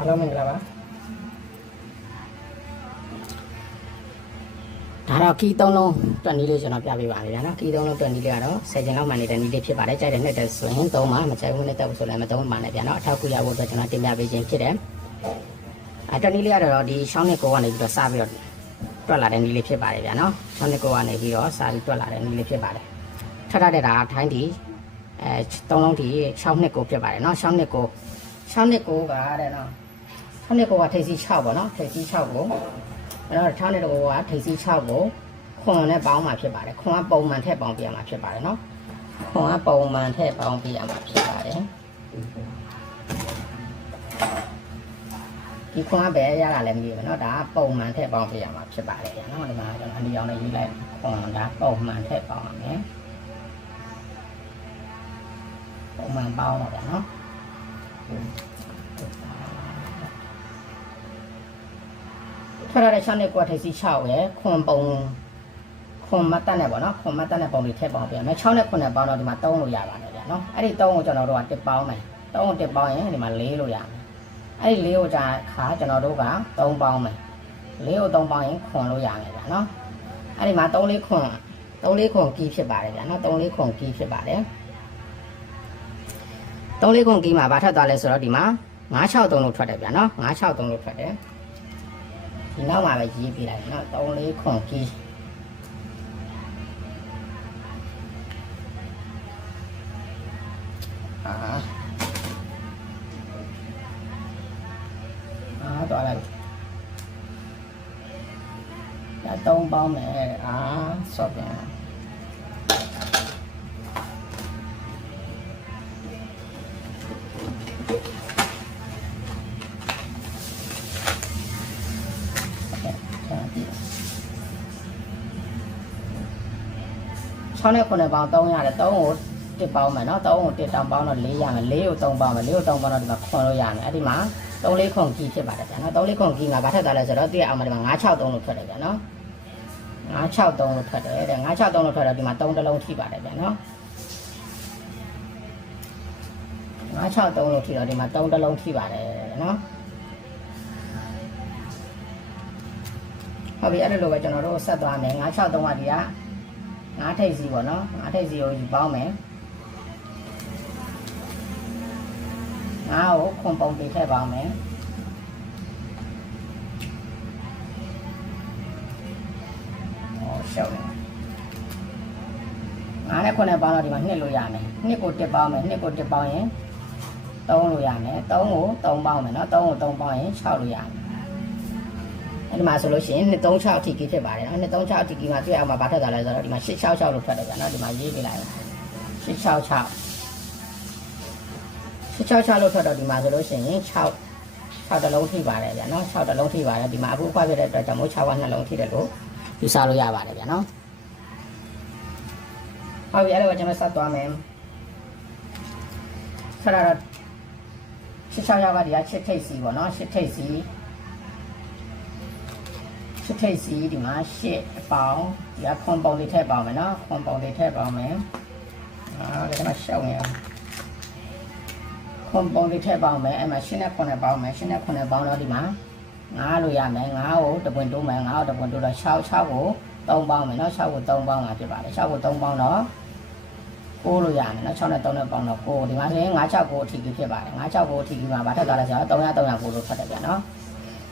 Halo Mengelaba ဒါတော့ကီး3လုံးတွက်နည်းလေးကျွန်တော်ပြပေးပါမယ်ဗျာနော်ကီး3လုံးတွက်နည်းလေးကတော့10ကျင်လောက်မှနေတဲ့နည်းလေးဖြစ်ပါတယ်ကြိုက်တဲ့နှစ်တဲ့ဆိုရင်3မှာမကြိုက်ဘူးနဲ့တက်ဖို့ဆိုလည်းမ3မှနဲ့ဗျာနော်အထောက်ကူရဖို့အတွက်ကျွန်တော်တင်ပြပေးခြင်းဖြစ်တယ်တွက်နည်းလေးကတော့ဒီ6နှစ်ကိုကနေပြီးတော့စပြီးတော့တွက်လာတဲ့နည်းလေးဖြစ်ပါတယ်ဗျာနော်6နှစ်ကိုကနေပြီးတော့စပြီးတွက်လာတဲ့နည်းလေးဖြစ်ပါတယ်ထပ်ထတဲ့ဒါထိုင်းဒီ3လုံးဒီ6နှစ်ကိုဖြစ်ပါတယ်နော်6နှစ်ကိုကတဲ့နော်6နှစ်ကိုကထိပ်စီး6ပေါ့နော်ထိပ်စီး6ကိုအဲ့တော့6နှစ်ကိုကထိပ်စီး6ကိုခွန်နဲ့ပေါင်းမှာဖြစ်ပါတယ်ခွန်ကပုံမှန်ထည့်ပေါင်းပြရမှာဖြစ်ပါတယ်နော်ခွန်ကပုံမှန်ထည့်ပေါင်းပြရမှာဖြစ်ပါတယ်ဒီခွန်ကဘယ်ရတာလဲမသိဘူးเนาะဒါကပုံမှန်ထည့်ပေါင်းပြရမှာဖြစ်ပါတယ်เนาะဒီမှာကျွန်တော်အနီရောင်နဲ့ရေးလိုက်ခွန်ဒါပုံမှန်ထည့်ပေါင်းရမယ်ပုံမှန်ပေါင်းတော့ဗျာเนาะထရတဲ့6နှစ်ကိုထိပ်စီး6ရယ်ခွန်မတ်တက်နဲ့ပေါ့နော်ခွန်မတ်တက်နဲ့ပုံလေးထည့်ပေါင်းပြရမယ်6နဲ့9နဲ့ပေါင်းတော့ဒီမှာ3လို့ရပါတယ်ဗျာနော်အဲ့ဒီ3ကိုကျွန်တော်တို့ကတစ်ပေါင်းမယ်3ကိုတစ်ပေါင်းရင်ဒီမှာ4လို့ရမယ်အဲ့ဒီ4ကိုကြာခါကျွန်တော်တို့က3ပေါင်းမယ်4ကို3ပေါင်းရင်ခွန်လို့ရမယ်ဗျာနော်အဲ့ဒီမှာ3 4ခွန်ကီးဖြစ်ပါတယ်ဗျာနော်3 4ခွန်ကီးဖြစ်ပါတယ်3 4ခွန်ကီးမှာဘာထပ်သွားလဲဆိုတော့ဒီမှာ963လို့ထွက်တယ်ဗျာနော်963လို့ထွက်တယ်ဒီနောက်မှာပဲရေးပြလိုက်နော်3 4ခွန်ကီးတော့လိုက်ဒါ3ပေါင်းမယ်ဆော့ပြန်6နဲ့9ပေါင်း3ရတယ်3ကို1ပေါင်းမယ်နော်3ကို1တောင်ပေါင်းတော့4ရမယ်4ကို3ပေါင်းမယ်4ကို3ပေါင်းတော့ဒီမှာခွန်လို့ရမယ်အဲ့ဒီမှာ3 4ခွန်ကီးဖြစ်ပါတယ်ဗျာနော်3 4ခွန်ကီးမှာဘာထပ်သွားလဲဆိုတော့တည့်အောင်မှာဒီမှာ963လို့ထွက်တယ်ဗျာနော်963လို့ထွက်တယ်တဲ့963လို့ထွက်တော့ဒီမှာ3တလုံးထိပါတယ်ဗျာနော်963လို့ထိတော့ဒီမှာ3တလုံးထိပါတယ်နော်ဟုတ်ပြီအဲ့လိုပဲကျွန်တော်တို့ဆက်သွားမယ်963ကဒီက9ထိပ်စီပေါ့နော်9ထိပ်စီကိုပေါင်းမယ်9ကိုခွန်ပုံတိထည့်ပေါင်းမယ်ရှောက်တယ်9နဲ့9နဲ့ပေါင်းတော့ဒီမှာ2လို့ရမယ်2ကို1ပေါင်းမယ်2ကို1ပေါင်းရင်3လို့ရမယ်3ကို3ပေါင်းမယ်နော်3ကို3ပေါင်းရင်6လို့ရမယ်အဲ့ဒီမှာဆိုလို့ရှိရင်236အထိကြီးဖြစ်ပါတယ်နော်236အထိကြီးမှာတွေ့အောင်မှာဘာထက်သွားလဲဆိုတော့ဒီမှာ666လို့ထွက်တယ်ဗျာနော်ဒီမှာရေးပြလိုက်666လို့ထွက်တော့ဒီမှာဆိုလို့ရှိရင်6တလုံးထိပါတယ်ဗျာနော်6တလုံးထိပါတယ်ဒီမှာအခုခွာပြတဲ့အတွက်ကြောင့်မို့6က2လုံးထိတယ်လို့ယူဆလို့ရပါတယ်ဗျာနော်ဟုတ်ပြီအဲ့တော့ကျွန်တော်ဆက်သွားမယ်ဆက်တော့6ရောက်ပါဒီက6ထိပ်စီပေါ့နော်6ထိပ်စီဒီမှာ8အပေါင်းဒီကခွန်ပုံလေးထည့်ပေါင်းမယ်နော်ခွန်ပုံလေးထည့်ပေါင်းမယ်ဒါကမှရှောက်နေအောင်ခွန်ပုံလေးထည့်ပေါင်းမယ်အဲ့မှာ8နဲ့9နဲ့ပေါင်းမယ်8နဲ့9နဲ့ပေါင်းတော့ဒီမှာ9လို့ရမယ်9ကိုတပွင့်တိုးမယ်9ကိုတပွင့်တိုးတော့6ကို3ပေါင်းမယ်နော်6ကို3ပေါင်းမှာဖြစ်ပါတယ်6ကို3ပေါင်းတော့6လို့ရမယ်နော်6နဲ့3နဲ့ပေါင်းတော့9ဒီမှာဆိုရင်969အထိကြီးဖြစ်ပါတယ်969အထိကြီးမှာဗာထက်သွားလဲဆိုတော့300 309လို့ထွက်တယ်ဗျာနော်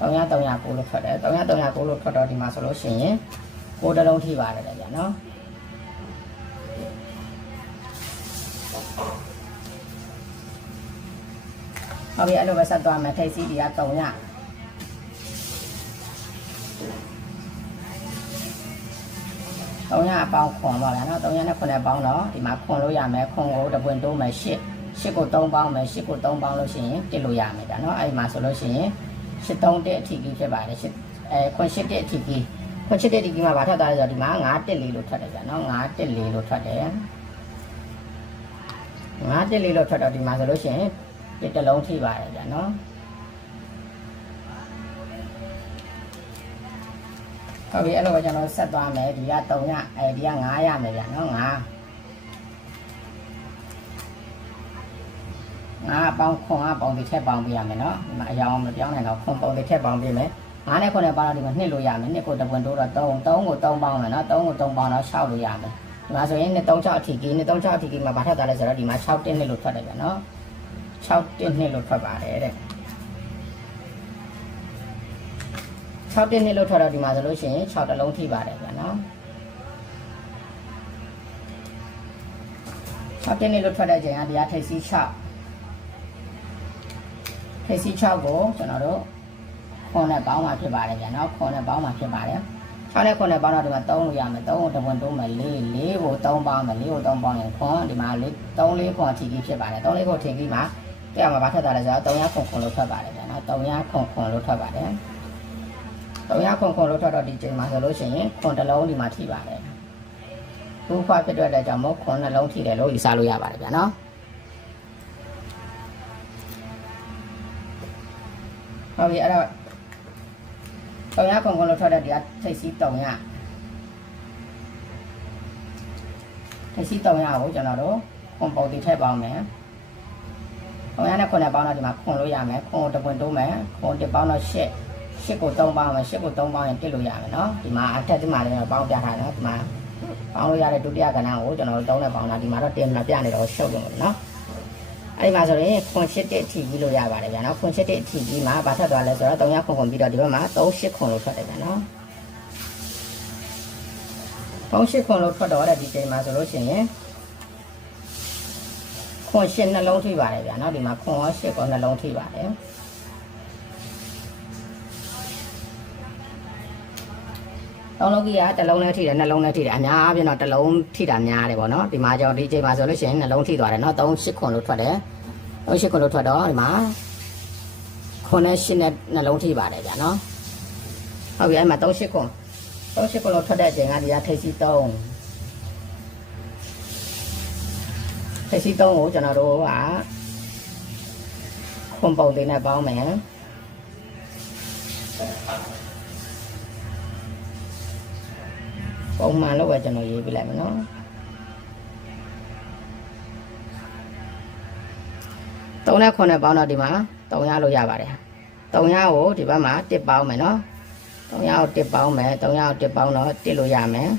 300 309လို့ထွက်တယ်300 309လို့ထွက်တော့ဒီမှာဆိုလို့ရှိရင်9တလုံးထိပါတယ်ဗျာနော်ဟုတ်ပြီအဲ့လိုပဲဆက်သွားမယ်ထိပ်စီးဒီက300အပေါင်းခွန်ပါဗျာနော်300နဲ့9နဲ့ပေါင်းတော့ဒီမှာခွန်လို့ရမယ်ခွန်ကိုတပွင့်တိုးမယ်8ကို3ပေါင်းမယ်8ကို3ပေါင်းလို့ရှိရင်1လို့ရမယ်ဗျာနော်အဲ့ဒီမှာဆိုလို့ရှိရင်831အထိကြီးဖြစ်ပါတယ်ခွန်81အထိကြီးခွန်81အထိကြီးမှာဗာထပ်သွားလဲဆိုတော့ဒီမှာ914လို့ထွက်တယ်ဗျာနော်914လို့ထွက်တယ်914လို့ထွက်တော့ဒီမှာဆိုလို့ရှိရင်1တလုံးထိပါတယ်ဗျာနော်ဟုတ်ပြီအဲ့လိုပဲကျွန်တော်ဆက်သွားမယ်ဒီက300ဒီက9ရမယ်ဗျာနော်9 ငါပေါင်းခွန်ကပေါင်းတစ်ထက်ပေါင်းပြရမယ်နော်ဒီမှာအယောင်မပြောင်းနိုင်တော့ခွန်ပေါင်းတစ်ထက်ပေါင်းပြမယ်ငါနဲ့ခွန်နဲ့ပေါင်းတော့ဒီမှာနှစ်လို့ရမယ်နှစ်ကိုတပွင့်တိုးတော့3ကို3ပေါင်းမယ်နော်3ကို3ပေါင်းတော့6လို့ရမယ်ဒီမှာဆိုရင်2 3 6အထီကြီး2 3 6အထီကြီးမှာဘာထပ်သွားလဲဆိုတော့ဒီမှာ6တင်းနှစ်လို့ထွက်တယ်ဗျာနော်6တင်းနှစ်လို့ထွက်ပါတယ်တဲ့6တင်းနှစ်လို့ထွက်တော့ဒီမှာဆိုလို့ရှိရင်6တလုံးထိပါတယ်ဗျာနော်6တင်းနှစ်လို့ထွက်တဲ့ချိန်ကဒီကထိပ်စီး6ထိပ်စီး6ကိုကျွန်တော်တို့ခွန်နဲ့ပေါင်းမှာဖြစ်ပါတယ်ဗျာနော်ခွန်နဲ့ပေါင်းမှာဖြစ်ပါတယ်6နဲ့ခွန်နဲ့ပေါင်းတော့ဒီမှာ3လို့ရမယ်3ကိုတပွင့်တိုးမယ်4ကို3ပေါင်းမယ်4ကို3ပေါင်းရင်ခွန်ဒီမှာ3 4ခွန်အထီကြီးဖြစ်ပါတယ်3 4ခွန်ထီကြီးမှာတရားမှာဘာထပ်တာလဲဆိုတော့3ခွန်ခွန်လို့ထွက်ပါတယ်ဗျာနော်3ခွန်ခွန်လို့ထွက်ပါတယ်3ခွန်ခွန်လို့ထွက်တော့ဒီချိန်မှာဆိုလို့ရှိရင်ခွန်တစ်လုံးဒီမှာထိပါတယ်ဘူးဖွားဖြစ်တဲ့အတွက်ကြောင့်မို့ခွန်နှလုံးထိတယ်လို့ယူဆလို့ရပါတယ်ဗျာနော်ဟုတ်ပြီအဲ့တော့3ခွန်ခွန်လို့ထွက်တဲ့ဒီကထိပ်စီး3ထိပ်စီး3ကိုကျွန်တော်တို့ခွန်ပုံတိထည့်ပေါင်းမယ်3နဲ့ခွန်နဲ့ပေါင်းတော့ဒီမှာခွန်လို့ရမယ်ခွန်တပွင့်တိုးမယ်ခွန်တစ်ပေါင်းတော့8ကို3ပေါင်းမယ်8ကို3ပေါင်းရင်ပြစ်လို့ရမယ်နော်ဒီမှာအထက်ဒီမှာလည်းပေါင်းပြထားတယ်နော်ဒီမှာပေါင်းလို့ရတဲ့ဒုတိယကဏ္ဍကိုကျွန်တော်တို့3နဲ့ပေါင်းတာဒီမှာတော့တင်မှာပြနေတော့ရှုပ်လို့နော်အဲ့ဒီမှာဆိုရင်ခွန်8တဲ့အထီကြီးလို့ရပါတယ်ဗျာနော်ခွန်8တဲ့အထီကြီးမှာဘာထပ်သွားလဲဆိုတော့3ခွန်ခွန်ပြီးတော့ဒီဘက်မှာ3 8ခွန်လို့ထွက်တယ်ဗျာနော်3 8ခွန်လို့ထွက်တော့တဲ့ဒီချိန်မှာဆိုလို့ရှိရင်ခွန်8နှလုံးထိပါတယ်ဗျာနော်ဒီမှာခွန်8ကိုနှလုံးထိပါတယ်3လုံးကြီးကတစ်လုံးနဲ့ထိတယ်နှလုံးနဲ့ထိတယ်အများအားဖြင့်တော့တစ်လုံးထိတာများတယ်ပေါ့နော်ဒီမှာကြောင့်ဒီချိန်မှာဆိုလို့ရှိရင်နှလုံးထိသွားတယ်နော်3 8ခွန်လို့ထွက်တယ်3 8ခွန်လို့ထွက်တော့ဒီမှာခွန်နဲ့8နဲ့နှလုံးထိပါတယ်ဗျာနော်ဟုတ်ပြီအဲ့မှာ3 8ခွန်လို့ထွက်တဲ့အချိန်ကဒီကထိပ်စီး3ထိပ်စီး3ကိုကျွန်တော်တို့ကခွန်ပုံလေးနဲ့ပေါင်းမယ်ပုံမှန်လို့ပဲကျွန်တော်ရေးပြလိုက်မယ်နော်3နဲ့9နဲ့ပေါင်းတော့ဒီမှာ300လို့ရပါတယ်300ကိုဒီဘက်မှာ1ပေါင်းမယ်နော်300ကို1ပေါင်းမယ်300ကို1ပေါင်းတော့1လို့ရမယ်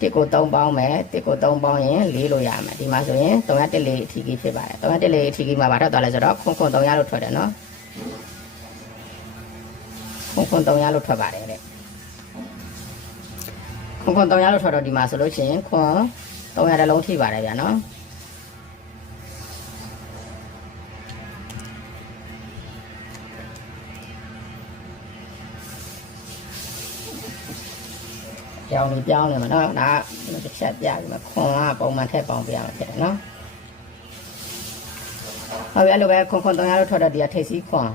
1ကို3ပေါင်းမယ်1ကို3ပေါင်းရင်4လို့ရမယ်ဒီမှာဆိုရင်300 1 4အထီးကြီးဖြစ်ပါတယ်300 1 4အထီးကြီးမှာဘာထွက်သွားလဲဆိုတော့ခွန်300လို့ထွက်တယ်နော်ခွန်300လို့ထွက်ပါတယ်တဲ့ခွန်300လို့ထွက်တော့ဒီမှာဆိုလို့ရှိရင်ခွန်300တလုံးထိပါတယ်ဗျာနော်ပြောင်းနေမှာနော်ဒါတစ်ချက်ပြပြီးမှခွန်ကပုံမှန်ထည့်ပေါင်းပြရမှာဖြစ်တယ်နော်ဟုတ်ပြီအဲ့လိုပဲခွန်300လို့ထွက်တော့ဒီကထိပ်စီးခွန်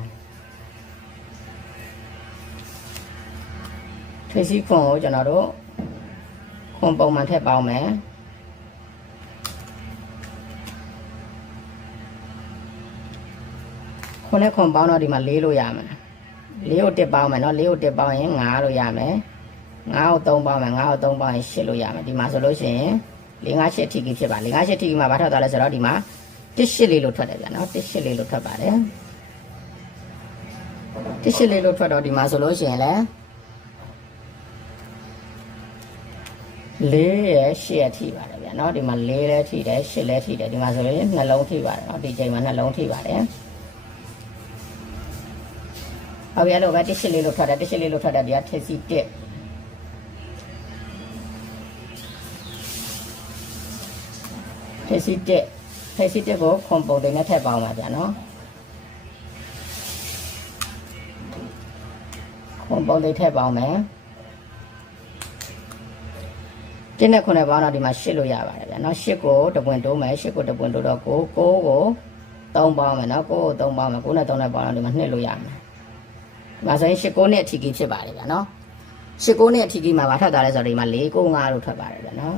ထိပ်စီးခွန်ကိုကျွန်တော်တို့ခွန်ပုံမှန်ထည့်ပေါင်းမယ်ခွန်နဲ့ခွန်ပေါင်းတော့ဒီမှာ4လို့ရမယ်4ကို1ပေါင်းမယ်နော်4ကို1ပေါင်းရင်5လို့ရမယ်5ကို3ပေါင်းမယ်5ကို3ပေါင်းရင်8လို့ရမယ်ဒီမှာဆိုလို့ရှိရင်4 5 8အထိကြီးဖြစ်ပါ4 5 8အထိကြီးမှာဘာထွက်သွားလဲဆိုတော့ဒီမှာ1 8လေးလို့ထွက်တယ်ဗျာနော်1 8လေးလို့ထွက်ပါတယ်1 8လေးလို့ထွက်တော့ဒီမှာဆိုလို့ရှိရင်လည်း4ရဲ့8ရဲ့ထိပါတယ်ဗျာနော်ဒီမှာ4လည်းထိတယ်8လည်းထိတယ်ဒီမှာဆိုရင်နှလုံးထိပါတယ်နော်ဒီချိန်မှာနှလုံးထိပါတယ်ဟုတ်ပြီအဲ့လိုပဲ1 8လေးလို့ထွက်တယ်1 8လေးလို့ထွက်တယ်ဒီကထိပ်စီ1ထိပ်စီ1ကိုခွန်ပုံတွေနဲ့ထည့်ပေါင်းပါဗျာနော်ခွန်ပုံတွေထည့်ပေါင်းမယ်တင်းနဲ့ခွန်နဲ့ပေါင်းတော့ဒီမှာ8လို့ရပါတယ်ဗျာနော်8ကိုတပွင့်တိုးမယ်8ကိုတပွင့်တိုးတော့9ကို3ပေါင်းမယ်နော်9ကို3ပေါင်းမယ်9နဲ့3နဲ့ပေါင်းတော့ဒီမှာ2လို့ရမယ်ဒီမှာဆိုရင်8 9နဲ့အထီးကြီးဖြစ်ပါတယ်ဗျာနော်8 9နဲ့အထီးကြီးမှာဘာထွက်သွားလဲဆိုတော့ဒီမှာ4 9 5လို့ထွက်ပါတယ်ဗျာနော်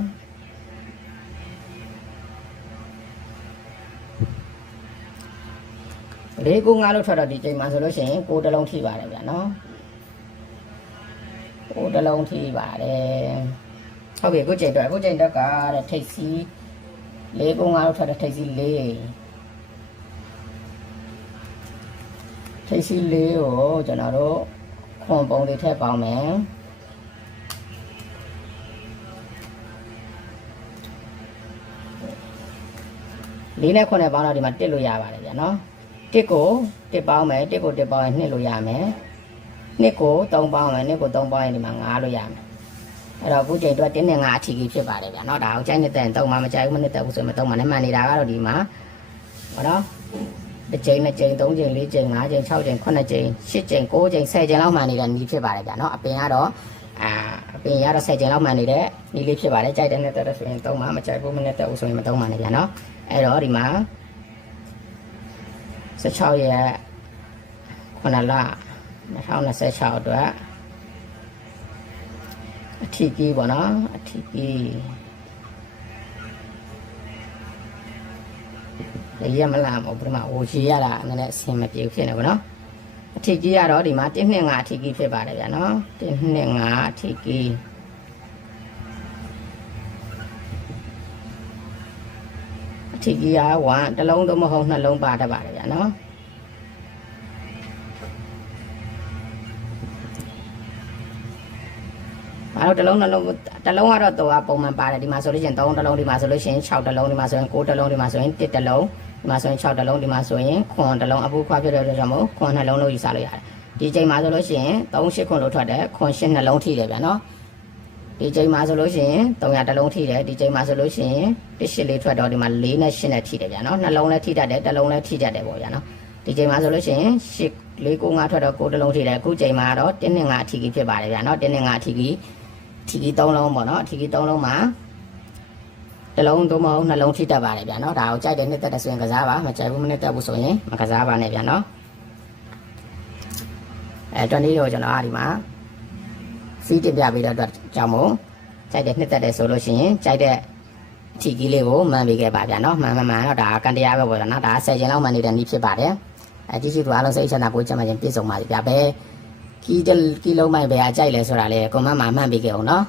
4 9 5လို့ထွက်တော့ဒီချိန်မှာဆိုလို့ရှိရင်9တလုံးထိပါတယ်ဗျာနော်9တလုံးထိပါတယ်ဟုတ်ပြီအခုချိန်တော့ကတဲ့ထိပ်စီး4 9 5လို့ထွက်တဲ့ထိပ်စီး4 ထိတ်စီလေးကိုကျွန်တော်တို့ခွန်ပုံလေးထည့်ပေါင်းမယ်လေးနဲ့ခွန်နဲ့ပေါင်းတော့ဒီမှာတစ်လို့ရပါတယ်ဗျာနော်တစ်ကိုတစ်ပေါင်းမယ်တစ်ကိုတစ်ပေါင်းရင်နှစ်လို့ရမယ်နှစ်ကို3ပေါင်းမယ်နှစ်ကို3ပေါင်းရင်ဒီမှာ9လို့ရမယ်အဲ့တော့အခုချိန်အတွက်တင်းနဲ့9အထီကြီးဖြစ်ပါတယ်ဗျာနော်ဒါကိုကြိုက်နေတဲ့3မှာမကြိုက်ဘူးမနဲ့တက်ဘူးဆိုရင်3မှာနဲ့မှန်နေတာကတော့ဒီမှာဟောနော်တစ်ချိန်2ချိန်3ချိန်4ချိန်5ချိန်6ချိန်9ချိန်10ချိန်9ချိန်10ချိန်လောက်မှန်နေတဲ့နီးဖြစ်ပါတယ်ဗျာနော်အပင်ကတော့အပင်ကတော့10ချိန်လောက်မှန်နေတဲ့နီးလေးဖြစ်ပါတယ်ကြိုက်တဲ့နဲ့တက်ဆိုရင်3မှာမကြိုက်ဘူးမနဲ့တက်ဘူးဆိုရင်မ3မှာနဲ့ဗျာနော်အဲ့တော့ဒီမှာ16ရက်9လ2026အတွက်အထီးကြီးပေါ့နော်အထီးကြီးလေရမလားမဟုတ်ဘူးဒီမှာဟိုရှိရတာနည်းနည်းအဆင်မပြေဖြစ်နေပါတော့အထီးကြီးကတော့ဒီမှာ1နှစ်5အထီးကြီးဖြစ်ပါတယ်ဗျာနော်1နှစ်5အထီးကြီးအထီးကြီးက1တစ်လုံးသို့မဟုတ်2လုံးပါတတ်ပါတယ်ဗျာနော်အဲ့တော့တစ်လုံးကတော့တော့ပုံမှန်ပါတယ်ဒီမှာဆိုလို့ရှိရင်3တစ်လုံးဒီမှာဆိုလို့ရှိရင်6တစ်လုံးဒီမှာဆိုရင်9တစ်လုံးဒီမှာဆိုရင်1တစ်လုံးဒီမှာဆိုရင်6တစ်လုံးဒီမှာဆိုရင်9တစ်လုံးအပူခွာဖြစ်တဲ့အတွက်ကြောင့်မို့9နှလုံးလို့ယူဆလို့ရတယ်ဒီချိန်မှာဆိုလို့ရှိရင်3 8ခွန်းလို့ထွက်တယ်9 8နှလုံးထိတယ်ဗျာနော်ဒီချိန်မှာဆိုလို့ရှိရင်300တစ်လုံးထိတယ်ဒီချိန်မှာဆိုလို့ရှိရင်1 8လေးထွက်တော့ဒီမှာ4နဲ့8နဲ့ထိတယ်ဗျာနော်နှလုံးလည်းထိတတ်တယ်တစ်လုံးလည်းထိတတ်တယ်ပေါ့ဗျာနော်ဒီချိန်မှာဆိုလို့ရှိရင်8 4 9 5ထွက်တော့9တစ်လုံးထိတယ်အခုချိန်မှာတော့1နဲ့5အထီးကြီးဖြစ်ပါတယ်ဗျာနော်1နဲ့5အထီးကြီးထီကြီး3လုံးပေါ့နော်ထီကြီး3လုံးမှာတစ်လုံးသို့မဟုတ်2လုံးထိတတ်ပါတယ်ဗျာနော်ဒါကိုကြိုက်တဲ့နှစ်သက်တဲ့ဆိုရင်ကစားပါမကြိုက်ဘူးမနှစ်သက်ဘူးဆိုရင်မကစားပါနဲ့ဗျာနော်တွန်ဒီကိုကျွန်တော်ဒီမှာစီးတင်ပြပေးတဲ့အတွက်ကြောင့်မို့ကြိုက်တဲ့နှစ်သက်တဲ့ဆိုလို့ရှိရင်ကြိုက်တဲ့ထီကြီးလေးကိုမှန်ပေးခဲ့ပါဗျာနော်မှန်တော့ဒါကန်တရားပဲပေါ့ဗျာနော်ဒါ10ချိန်လောက်မှန်နေတဲ့နည်းဖြစ်ပါတယ်ကြီးစုသူအားလုံးစိတ်ချမ်းသာကိုကြမ်းမှချင်းပြည့်စုံပါစေဗျာပဲကီလိုမိုင်ပဲအကြိုက်လဲဆိုတာလေကွန်မန့်မှာမှန်ပေးခဲ့အောင်နော်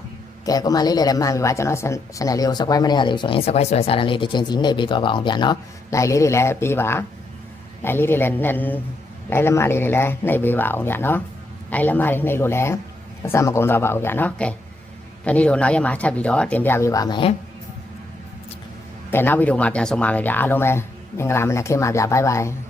ကဲကွန်မန့်လေးလည်းမှန်ပေးပါကျွန်တော် channel လေးကို subscribe မလုပ်ရသေးဘူးဆိုရင် subscribe ဆိုတဲ့စာတန်းလေးတစ်ချိန်စီနှိပ်ပေးသွားပါအောင်ဗျာနော် like လေးတွေလည်းပေးပါ like လေးတွေလည်းlike လက်မလေးတွေလည်းနှိပ်ပေးပါအောင်ဗျာနော် like လက်မတွေနှိပ်လို့လည်းအစမကုန်တော့ပါဘူးဗျာနော်ကဲဒီနေ့တော့နောက်ရက်မှာထပ်ပြီးတော့တင်ပြပေးပါမယ်ကဲနောက်ဗီဒီယိုမှာပြန်ဆုံပါမယ်ဗျာအားလုံးပဲမင်္ဂလာမနက်ခင်းပါဗျာ bye bye